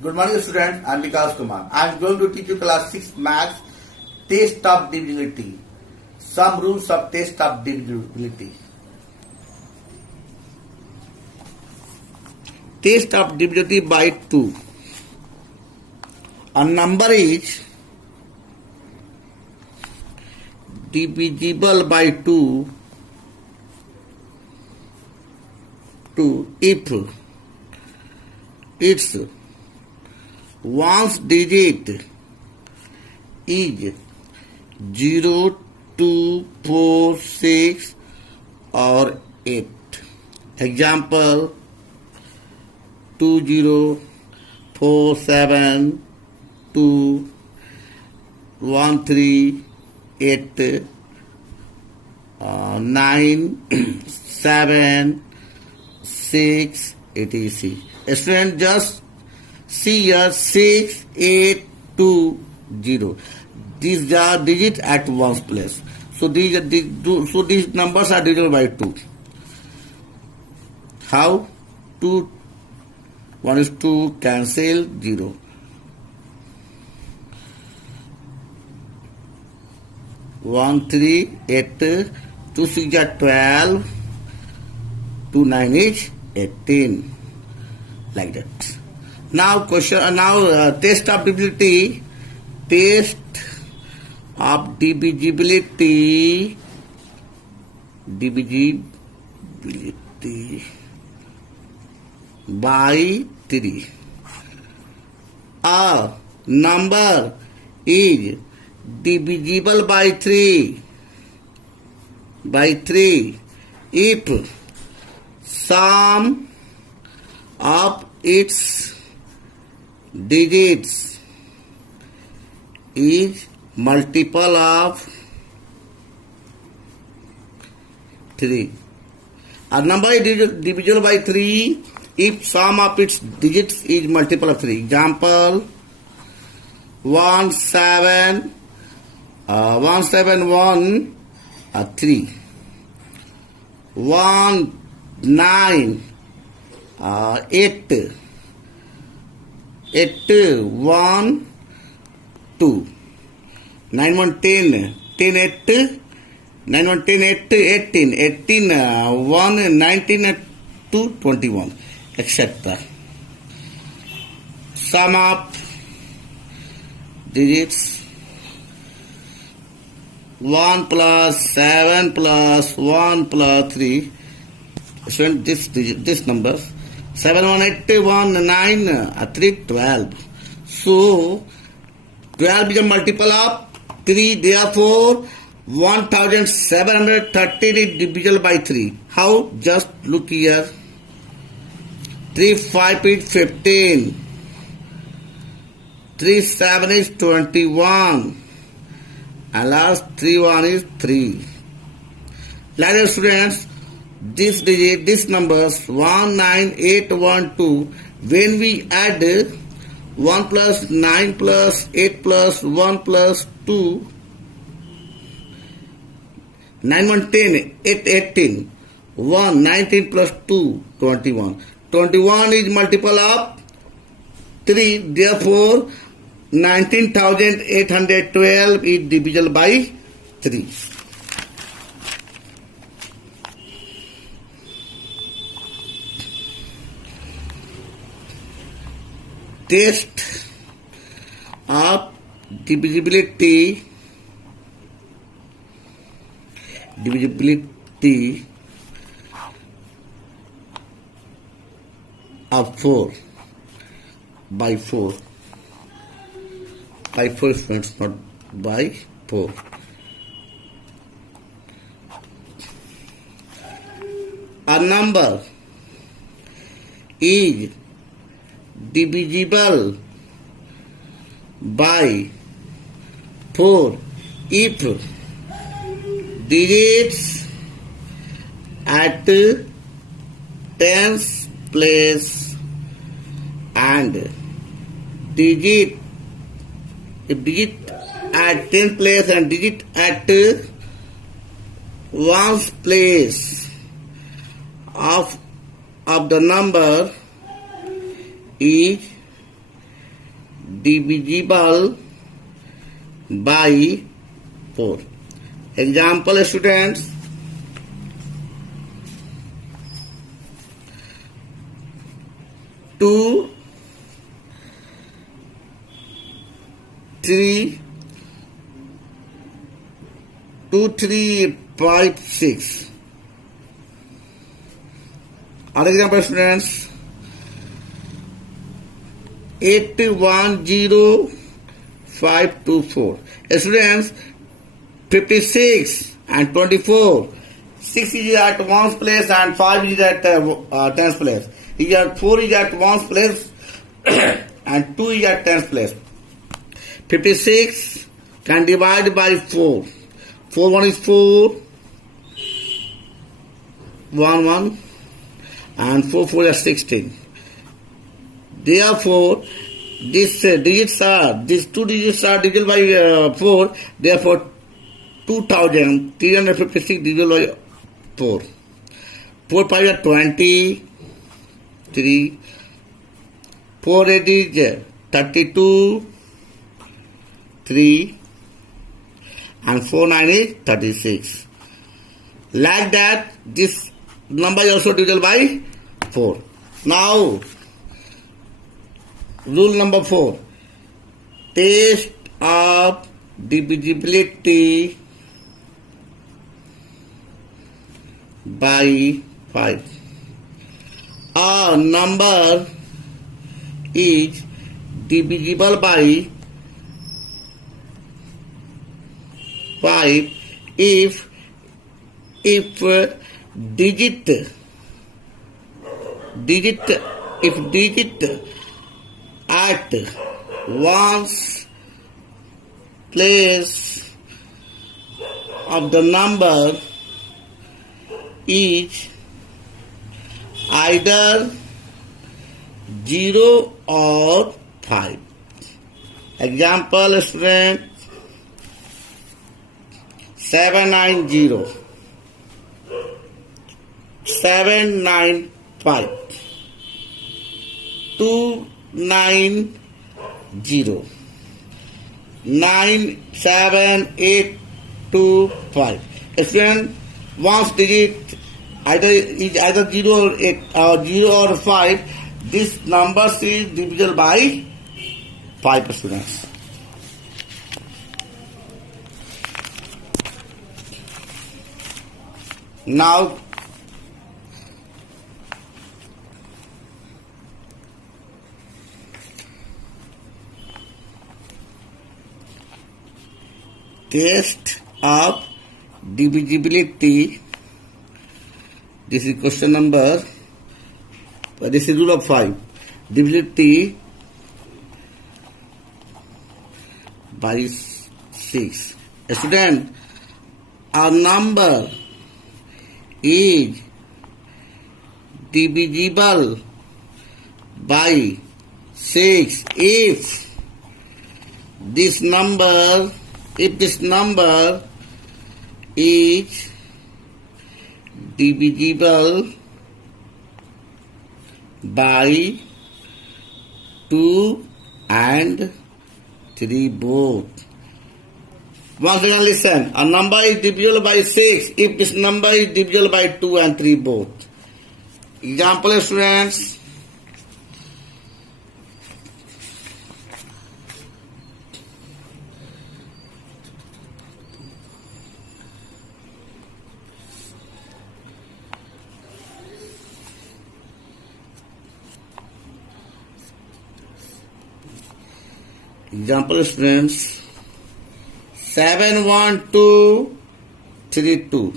Good morning, students. I am Vikas Kumar. I am going to teach you class 6 maths test of divisibility. Some rules of test of divisibility. Test of divisibility by 2. A number is divisible by 2 if its ones digit is 0, 2, 4, 6 or 8. Example 2, 0, 4, 7, 2, 1, 3, 8, 9, 7, 6, etc. Student, just see here 6, 8, 2, 0. These are digits at ones place. So these numbers are divisible by 2. How? 2, 1 is 2, cancel 0. 1, 3, 8, 2, 6 are 12, 2, 9 is 18. Like that. Now test of divisibility. Test of divisibility by 3. A number is divisible by 3 if sum of its digits is multiple of 3. A number is divisible by 3 if sum of its digits is multiple of 3. Example 1, 7, 1, 7, 1, 3. 1, 9, 8, 1, 2. 9, 1, 10, 10, 8, 9, 1, 10, 8, 18, 18, 1, 19, 2, 21, etc. Sum of digits 1 plus 7 plus 1 plus 3. So this number 7, 1, 8, 1, 9, 3, 12. So 12 is a multiple of 3. Therefore 1713 is divisible by 3. How? Just look here. 3, 5 is 15. 3, 7 is 21. And last 3, 1 is 3. Like students, this numbers 1, 9, 8, 1, 2. When we add 1 plus 9 plus 8 plus 1 plus 2, 9, 1, 10, 8, 18, 1, 19 plus 2, 21. 21 is multiple of 3. Therefore 19,812 is divisible by 3. Test of divisibility of 4 by 4. By 4 students, not by 4. A number is divisible by 4 if digits at tens place and digit at 10th place and digit at ones place of the number is divisible by 4. Example, students. Two, 3, 2, 3, 5, 6. Other example, students. 810524. Students, 56 and 24. 6 is at ones place and 5 is at tens place. 4 is at ones place and 2 is at tens place. 56 can divide by 4. 4 1 is 4. 1 1 and 4 4 is 16. Therefore, these two digits are divided by 4. Therefore, 2356 divided by 4. 4 5 is 23. 4 8 is 32. 3 and 4 9 is 36. Like that, this number is also divisible by 4. Now, rule number 4. Test of divisibility by 5. A number is divisible by 5 if digit at ones place of the number is either 0 or 5. Example, student. 790, 795, 290, 97825. Student, once digit either 0 or 8 or 0 or 5, this number is divisible by 5, students. Now, test of divisibility. This is question number. This is rule of 5. Divisibility by 6. Student, a number is divisible by 6 if this number is divisible by 2 and 3 both. Once again, listen. A number is divisible by 6 if this number is divisible by 2 and 3 both. Example, students. Example, students. 71232.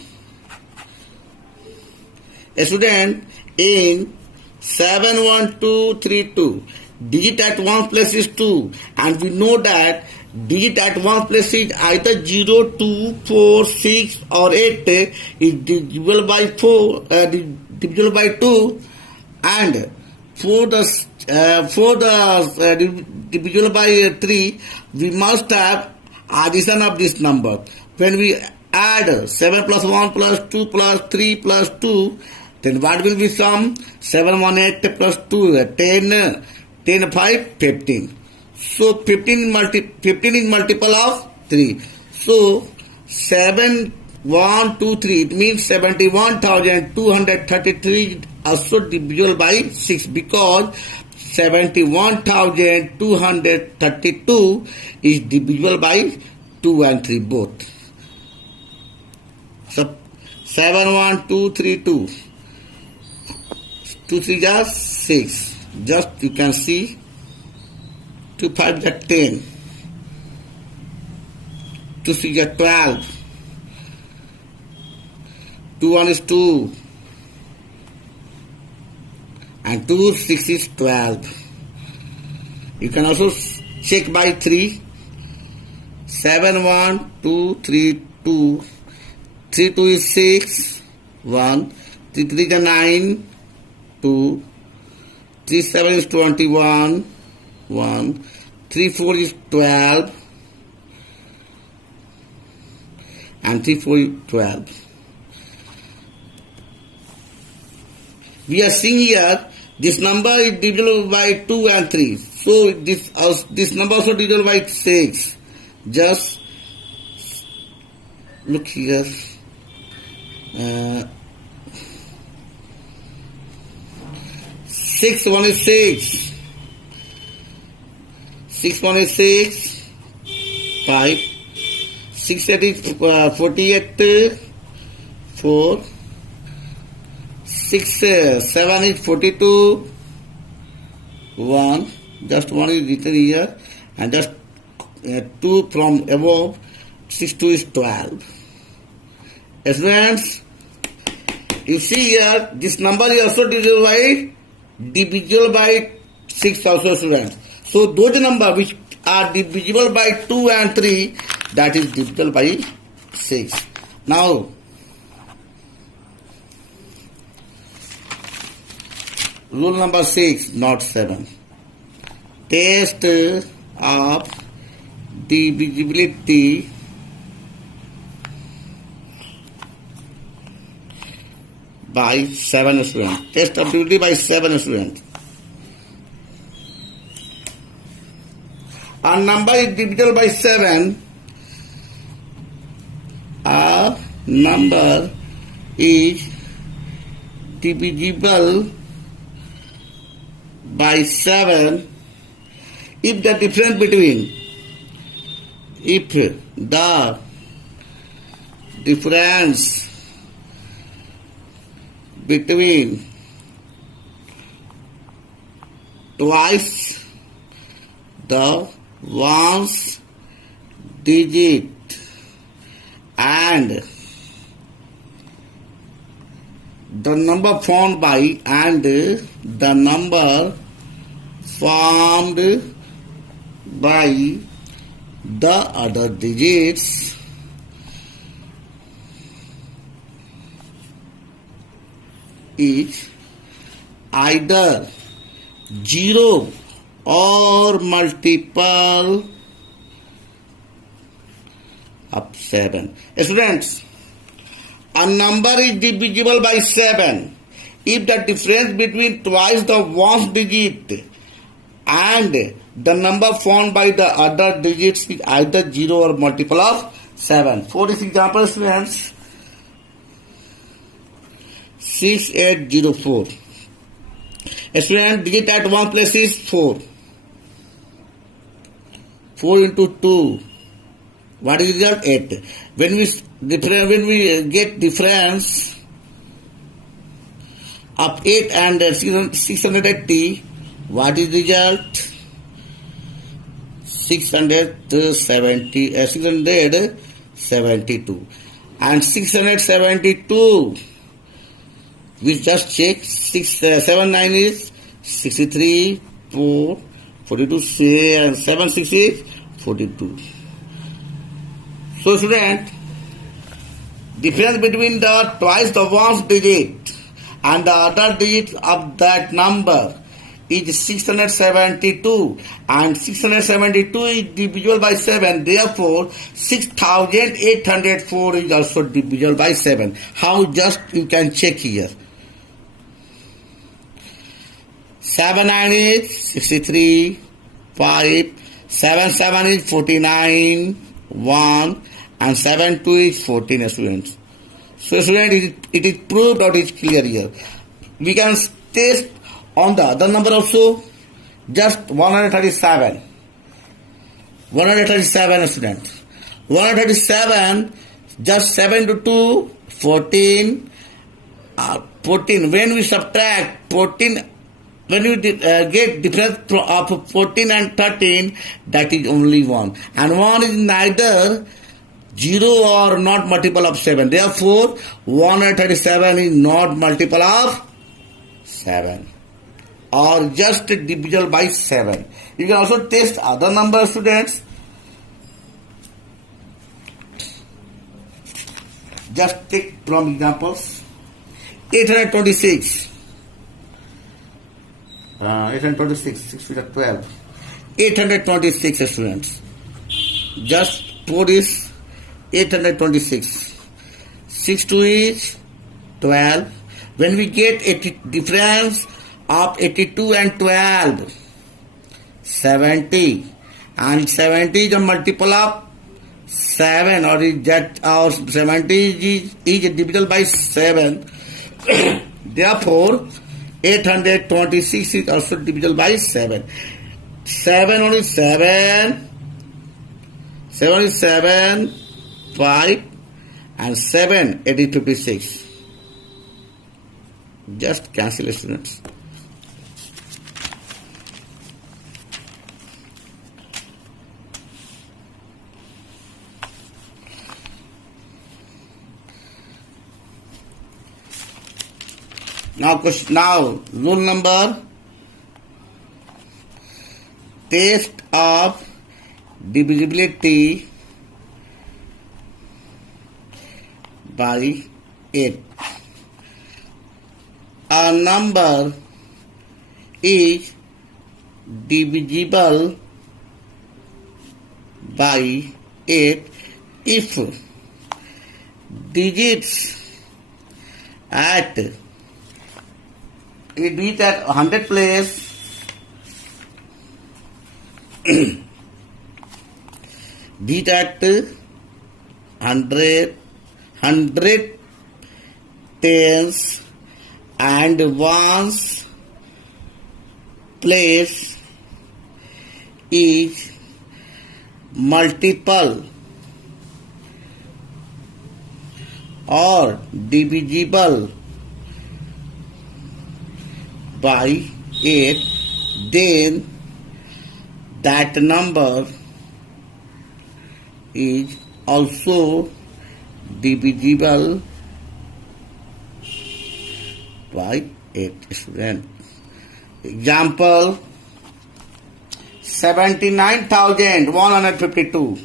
A student, in 71232, digit at one place is 2, and we know that digit at one place is either 0, 2, 4, 6 or 8 is divisible by 4, divisible by 2, and for the divisible by 3, we must have addition of this number. When we add 7 plus 1 plus 2 plus 3 plus 2, then what will be sum? 7 1 8 plus 2 10 10 5 15. So 15 is multiple of 3. So 7, 1, 2, 3. It means 71,233 also divisible by 6 because 71,232 is divisible by 2 and 3 both. So 7, 1, 2, 3, 2. 2, 3 is 6. Just you can see 2, 5 is 10. 2, 6 is 12. 2, 1 is 2. And 2, 6 is 12. You can also check by 3. 7, 1, 2, 3, 2. 3, 2 is 6. 1. 3, 3 is 9. 2. 3, 7 is 21. 1. 3, 4 is 12. And 3, 4 is 12. We are seeing here this number is divisible by 2 and 3. So this number also divisible by 6. Just look here. 6, 1 is 6. 6, 1 is 6. 5. 6, 8 is 48. 4. 6, 7 is 42. 1. Just 1 is written here. And just 2 from above. 6, 2 is 12. Students, you see here, this number is also divisible by 6 also, students. So those numbers which are divisible by 2 and 3, that is divisible by 6. Now, rule number 6, not 7. Test of divisibility by 7 students. Test of divisibility by 7 students. A number is divisible by 7. A number is divisible by 7 if the difference between twice the ones digit and the number formed by the number formed by the other digits is either 0 or multiple of 7. Students, a number is divisible by 7 if the difference between twice the ones digit and the number formed by the other digits is either 0 or multiple of 7. For this example, students, 6804. A student digit at one place is 4. 4 into 2. What is the result? 8. When we get difference of 8 and 680, what is the result? 672. And 672, we just check. 79 is 63, 4, 42, and 76 is 42. So student, difference between the twice the ones digit and the other digit of that number is 672, and 672 is divisible by 7. Therefore, 6804 is also divisible by 7. How? Just you can check here. 7 9 is 63, 5, 7 7 is 49, 1, and 7 2 is 14, students. So, students, it is proved or it is clear here. We can test on the other number also. Just 137. 137, students. 137, just 7 to 2, 14. 14. When we subtract 14, when we get difference of 14 and 13, that is only 1. And 1 is neither 0 or not multiple of 7. Therefore, 137 is not multiple of 7. Or just divisible by 7. You can also test other numbers, students. Just take from examples. 826. 826, 6 feet of 12. 826, students. Just put this 826. 6 2 is 12. When we get a difference of 82 and 12, 70, and 70 is a multiple of 7, or is that, or 70 is divisible by 7. Therefore, 826 is also divisible by 7. 7 only 7. 7 is 7, 5, and 7, it is 56. Just cancel it, students. Now, rule number, test of divisibility by 8. A number is divisible by 8 if digits at 100 place, digit at 100, 100 tens and ones place is multiple or divisible by 8, then that number is also divisible by 8. Student. Example, 79,152.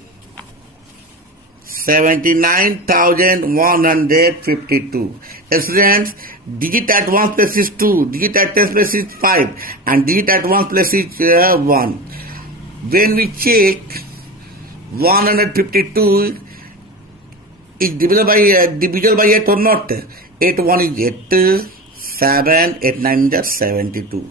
79,152. Students, digit at 1 place is 2, digit at 10 place is 5, and digit at 1 place is 1. When we check 152 is divisible by 8 or not? 8 1 is 8, 7, 8 9 is 72.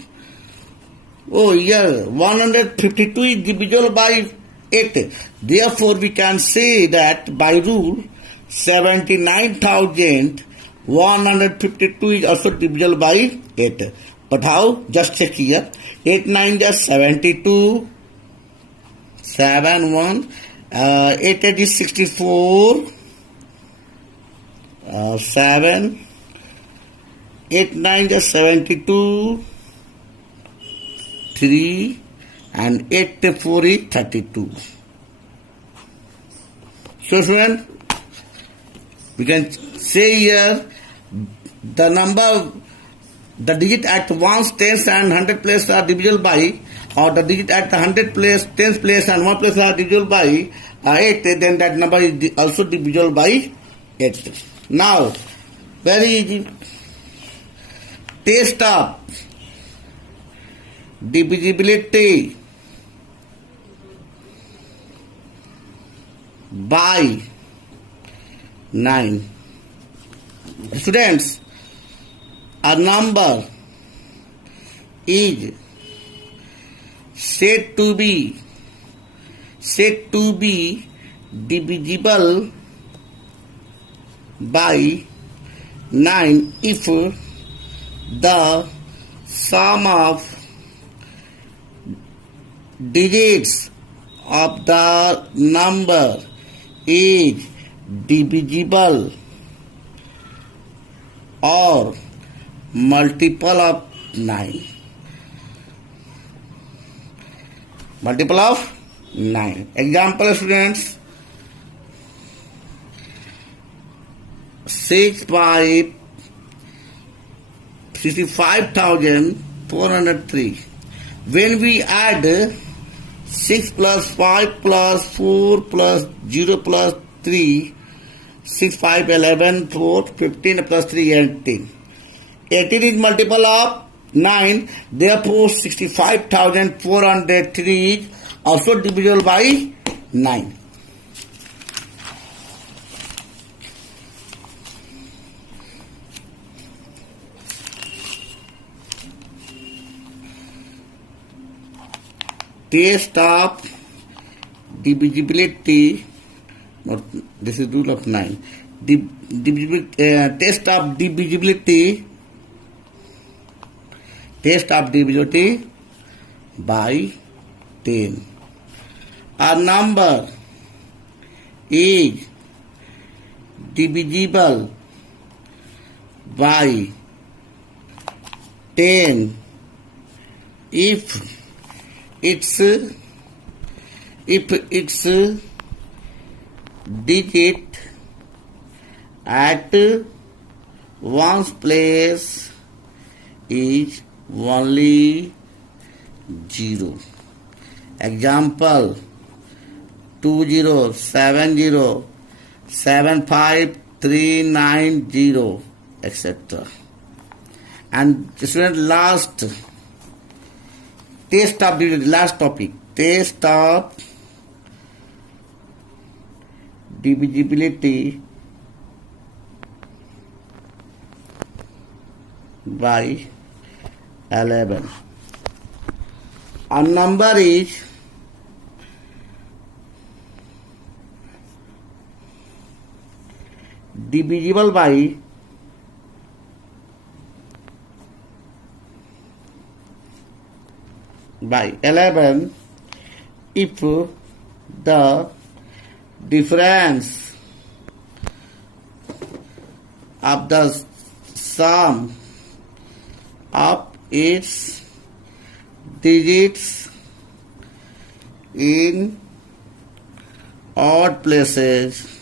Oh yeah, 152 is divisible by 8. Therefore, we can say that by rule 79,152 is also divisible by 8. But how? Just check here. 8 9 is 72. 7 1. 8 8 is 64. 7. 8 9 is 72. 3. And 8 4 is 32. So, students, we can say here the number, the digit at 1s, 10s and 100 place are divisible by, or the digit at 100 place, 10th place and 1 place are divisible by 8, then that number is also divisible by 8. Now, very easy. Test of divisibility by 9. Students, a number is said to be said to be divisible by 9 if the sum of digits of the number is divisible or multiple of 9. Multiple of 9. Example, students. 65,403. When we add 6 plus 5 plus 4 plus 0 plus 3, 6, 5, 11, 4, 15 plus 3, 18. 18 is multiple of 9. Therefore, 65,403 is also divisible by 9. Test of divisibility. This is rule of 9. Test of divisibility. Test of divisibility by 10. A number is divisible by 10 if its digit at one's place is only 0. Example: 20707539, etc. And student, last test of divisibility. Last topic: test of divisibility by 11. A number is divisible by 11 if the difference of the sum of its digits in odd places